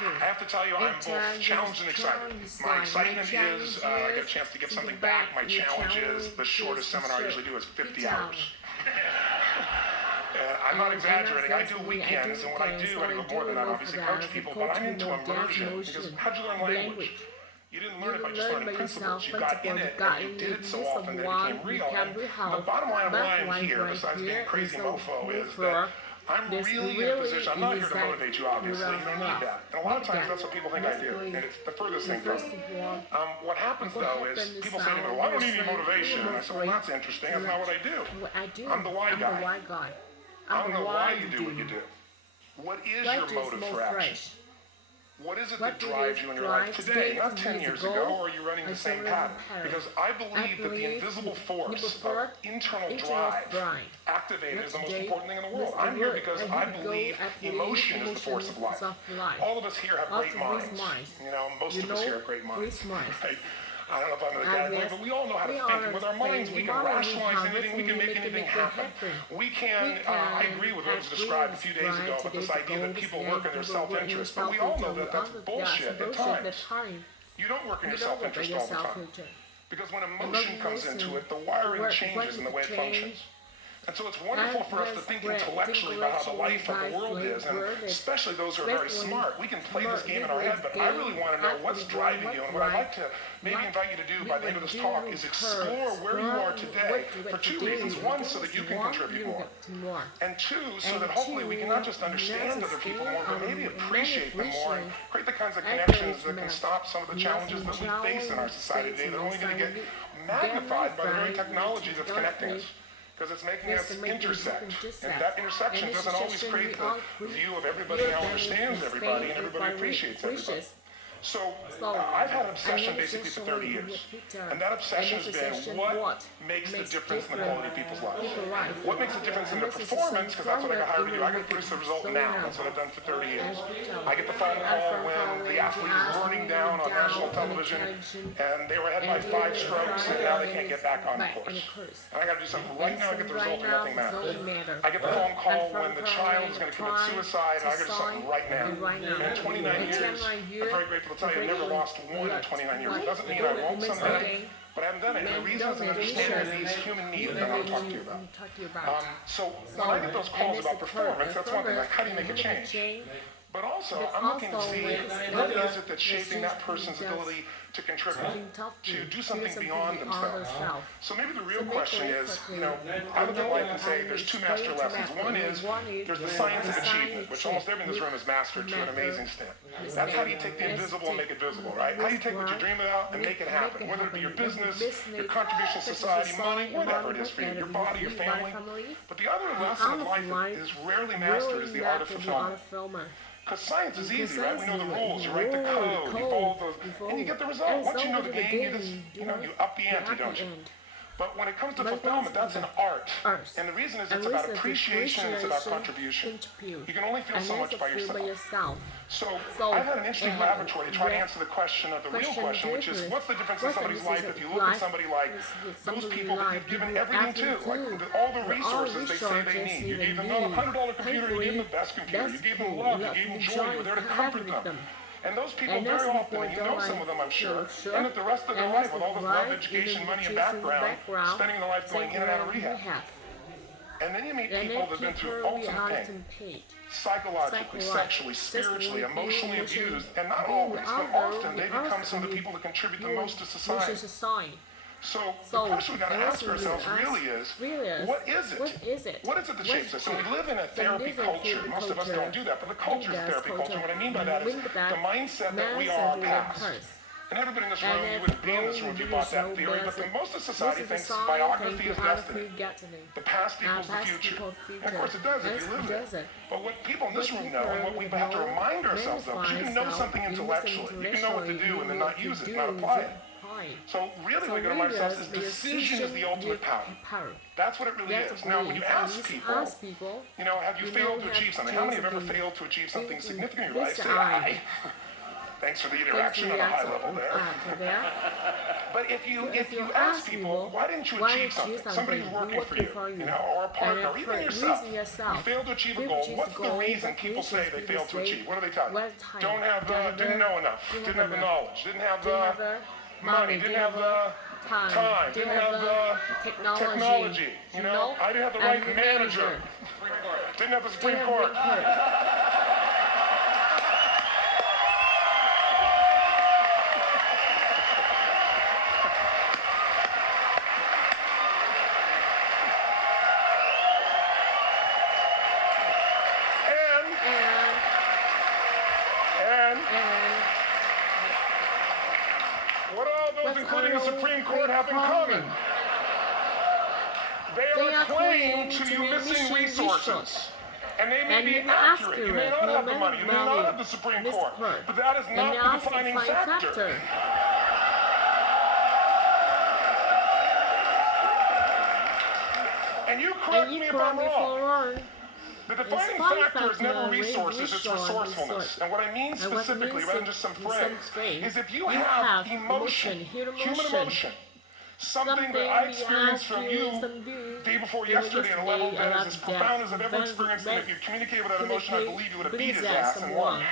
I have to tell you, I'm both challenged and excited. My excitement is I get a chance to give something back. My challenge is the shortest seminar I usually do is 50 hours. I'm not exaggerating. I do weekends, and when I do more than that, obviously coach people, but I'm into immersion, because how'd you learn language? You didn't learn it by just learning principles. You got in it, and you did it so often that it became real. And the bottom line of why I'm here, besides being a crazy mofo, is that I'm really in a position. I'm not here to motivate you, obviously. You don't need that. And a lot of times, that's what people think I do, and it's the furthest thing from it. What happens, though, is people say to me, well, I don't need any motivation. And I say, well, that's interesting. That's not what I do. I'm the why guy. I don't know why you do what you do. What is your motive for action? What is it that drives you in your life today, not 10 years ago, or are you running the same pattern? Because I believe that the invisible force of internal drive activated is the most important thing in the world. I'm here because I believe emotion is the force of life. All of us here have great minds. You know, most of us here have great minds. Right? I don't know if I'm the guy, but we all know how to think. And with our minds, we can rationalize anything. We can make anything happen. We can, I agree with what was described a few days ago about this idea that people work in their self-interest. But we all know that that's bullshit at times. You don't work in your self-interest all the time. Because when emotion comes into it, the wiring changes in the way it functions. And so it's wonderful for us to think intellectually about how the life of the world is, and especially those who are very smart. We can play this game in our head, but I really want to know what's driving you. And what I'd like to maybe invite you to do by the end of this talk is explore where you are today for two reasons. One, so that you can contribute more. And two, so that hopefully we can not just understand other people more, but maybe appreciate them more and create the kinds of connections that can stop some of the challenges that we face in our society today. They're only going to get magnified by the very technology that's connecting us. Because it's making us intersect. And that intersection doesn't always create the view of everybody now understands everybody and everybody appreciates everybody. So I've had an obsession basically for 30 years. And that obsession has been what makes the difference in the quality of people's lives. What makes a difference in their performance, because that's what I got hired to do. I got to produce the result now. That's what I've done for 30 years. I get the phone call when the athlete is burning down on national television and they were ahead by 5 strokes and now they can't get back on the course. And I got to do something right now to get the result and nothing matters. I get the phone call when the child is going to commit suicide and I got to do something right now. And in 29 years, I'm very grateful to tell you I've never lost one in 29 years. It doesn't mean I won't someday, but I haven't done it. And the reason is an understanding these human needs that I want to talk to you about. So when I get those calls about performance, that's one thing, like how do you make a change? But also, I'm looking to see what is it that's shaping that person's ability to contribute, to do something beyond themselves. So maybe the real question is, you know, I look at life and say there's 2 master lessons. One is there's the science of achievement, which almost everyone in this room has mastered to an amazing extent. That's how do you take the invisible and make it visible, right? How do you take what you dream about and make it happen, whether it be your business, your contribution to society, money, whatever it is for you, your body, your family. But the other lesson of life is rarely mastered is the art of fulfillment. Because science is easy, right? We know the rules. You write the code, you follow those, and you get the result. Once you know the game, you just, you up the ante, don't you? But when it comes to fulfillment, that's an art. And the reason is it's about appreciation and it's about contribution. You can only feel so much by yourself. So I've had an interesting laboratory to try to answer the question of the real question, which is what's the difference in somebody's life if you look at somebody like those people that you've given everything to, like all the resources they say they need. You gave them not a $100 computer, you gave them the best computer. You gave them love, you gave them joy, you were there to comfort them. And those people very often, and you know some of them I'm sure, end up the rest of their life with all this love, education, money, and background, spending their life going in and out of rehab. And then you meet people that have been through ultimate pain, psychologically, sexually, spiritually, emotionally abused, and not always, but often they become some of the people that contribute the most to society. So the question we got to ask ourselves really is, what is it? What is it that shapes us? And we live in a therapy culture. Most of us don't do that, but the culture is therapy culture. What I mean by that is the mindset that we are our past. And everybody in this room, you wouldn't be in this room if you bought that theory, but most of society thinks biography is destiny. The past equals the future. And of course it does if you live it. But what people in this room know, and what we have to remind ourselves of, because you can know something intellectually, you can know what to do and then not use it, not apply it. So really what we got to remind ourselves is decision is the ultimate power. That's what it really is. Now when you ask people, you know, have you failed to achieve something? How many have ever failed to achieve something significant in your life? Say, I. Thanks for the interaction on a high level there. But if you ask people, why didn't you achieve something? Somebody who's working for you, or a partner, or even yourself. You failed to achieve a goal. What's the reason people say they failed to achieve? What do they tell you? Don't have the, didn't know enough, didn't have the knowledge, didn't have the money, didn't have the time, didn't have the technology. I didn't have the right manager. Didn't have the Supreme Court. What all those, including the Supreme Court, have in common? They are claim to you missing resources. And they may be accurate. You may not have the money, you may not have the Supreme Court, but that is not the defining factor. And you correct me if I'm wrong. The defining factor is never resources, it's resourcefulness. And what I mean specifically, rather than just some phrase, is if you have emotion, human emotion, something that I experienced from you day before yesterday at a level that is as profound as I've ever experienced, and if you communicate with that emotion, I believe you would have beat his ass and won.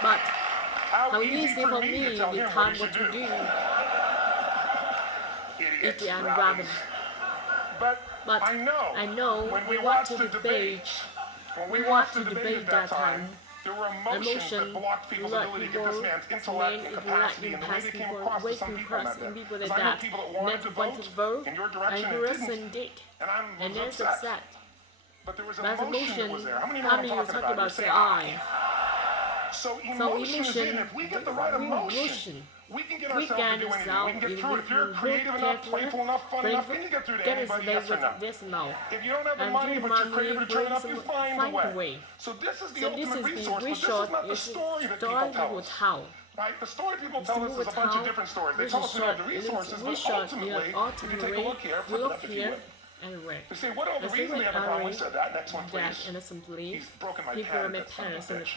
But how easy for me to tell him what he should do. Idiots, but I know when we watched the debate, at that time, there were emotions that blocked people's ability to get this man's intellect and capacity and the way they came across to some people in that day. Because I know people that wanted to vote in your direction and didn't, and I was upset. But there was emotion that was there. How many know what I'm talking about? Say I. So emotion is in. If we get the right emotion, we can get ourselves to do anything. We can get through it. If you're creative enough, playful enough, fun enough, we can get through to anybody, yes or no. If you don't have the money, but you're creative and determined enough, you find a way. So this is the ultimate resource, but this is not the story that people tell us. Right? The story people tell us is a bunch of different stories. They tell us we have the resources, but ultimately, if you take a look here, flip it up if you would. You say, what are the reasons they have a problem? We said that. Next one, please. He's broken my pen. That's son of a bitch.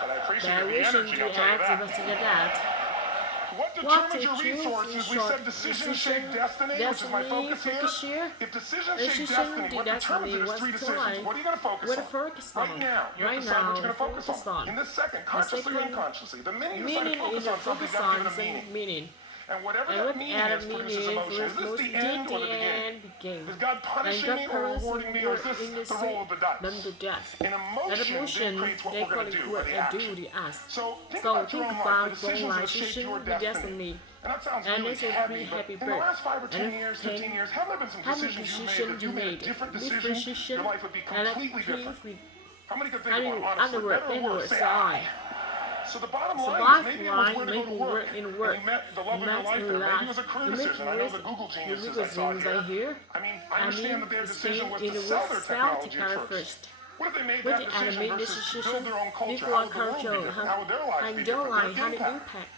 But I appreciate the energy, I'll tell you that. What determines your resources? We said decisions shape destiny, which is my focus here. If decisions shape destiny, what determines it is three decisions. What are you going to focus on? Right now, you have to decide what you're going to focus on. In this second, consciously or unconsciously. The minute you decide to focus on something, you've got to give it a meaning. And whatever that meaning is produces emotion. Is this the end or the beginning? Is God punishing me or rewarding me, or is this the roll of the dice? In emotion dictates what we're going to do, or the action. So think about your own life, the decisions that shape your destiny. And that sounds really heavy, but in the last 5 or 10 years, 15 years, have there been some decisions you made that if you made a different decision, your life would be completely different? How many can think of one, honestly? Better or worse, say I. So the bottom line is maybe it was where to go to work, and you met the love of your life there. Maybe it was a career decision. I know the Google geniuses I saw here. I understand that their decision was to sell their technology at first. What if they made that decision versus build their own culture? How would the world be different? How would their lives be different? Their impact.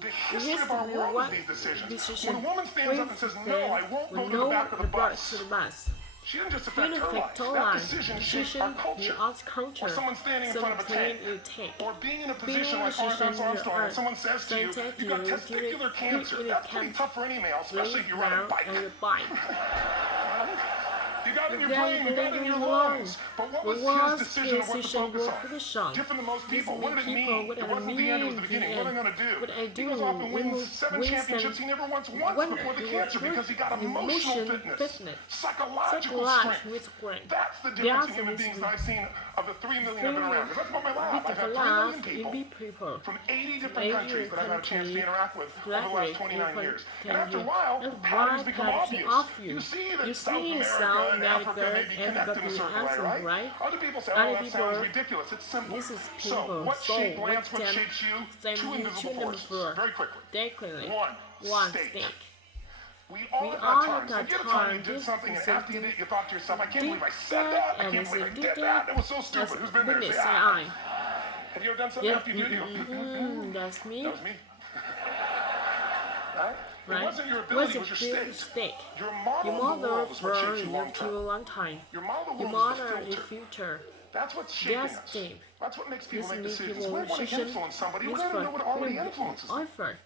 The history of our world was these decisions. When a woman stands up and says, no, I won't go to the back of the bus. She didn't just affect her life. That decision shaped our culture. Or someone standing in front of a tank. Or being in a position like Armstrong, and someone says to you, you've got testicular cancer. That's pretty tough for any male, especially if you ride a bike. You got it in your brain, you got it in your lungs. But what was his decision of what to focus on? Different than most people. What did it mean? It wasn't the end, it was the beginning. What am I going to do? He goes off and wins 7 championships he never once won before the cancer because he got emotional fitness, psychological strength. That's the difference in human beings that I've seen of the 3 million I've been around. Because that's about my lab. I've had 3 million people from 80 different countries that I've had a chance to interact with over the last 29 years. And after a while, patterns become obvious. You see that South America and Africa may be connected in a certain way, right? Other people say, oh, that sounds ridiculous. It's simple. So, what shaped Lance? What shapes you? 2 invisible forces. Very quickly. One, steak. We all have times. Have you ever time you did something and after you did it, you thought to yourself, I can't believe I said that. I can't believe I did that. That was so stupid. Who's been there? Say, I. Have you ever done something after you did it? That's me. That was me. Right? right? It wasn't your It ability, was it was your state. Your Your model of the mother world is what for shapes you you long to term. a long time. Your model of the Your world is mother the in the filter. future. That's what's shaping That's us. deep. That's what makes people This make makes decisions. people We want to decision influence somebody. We is gotta for know what already influences them. effort.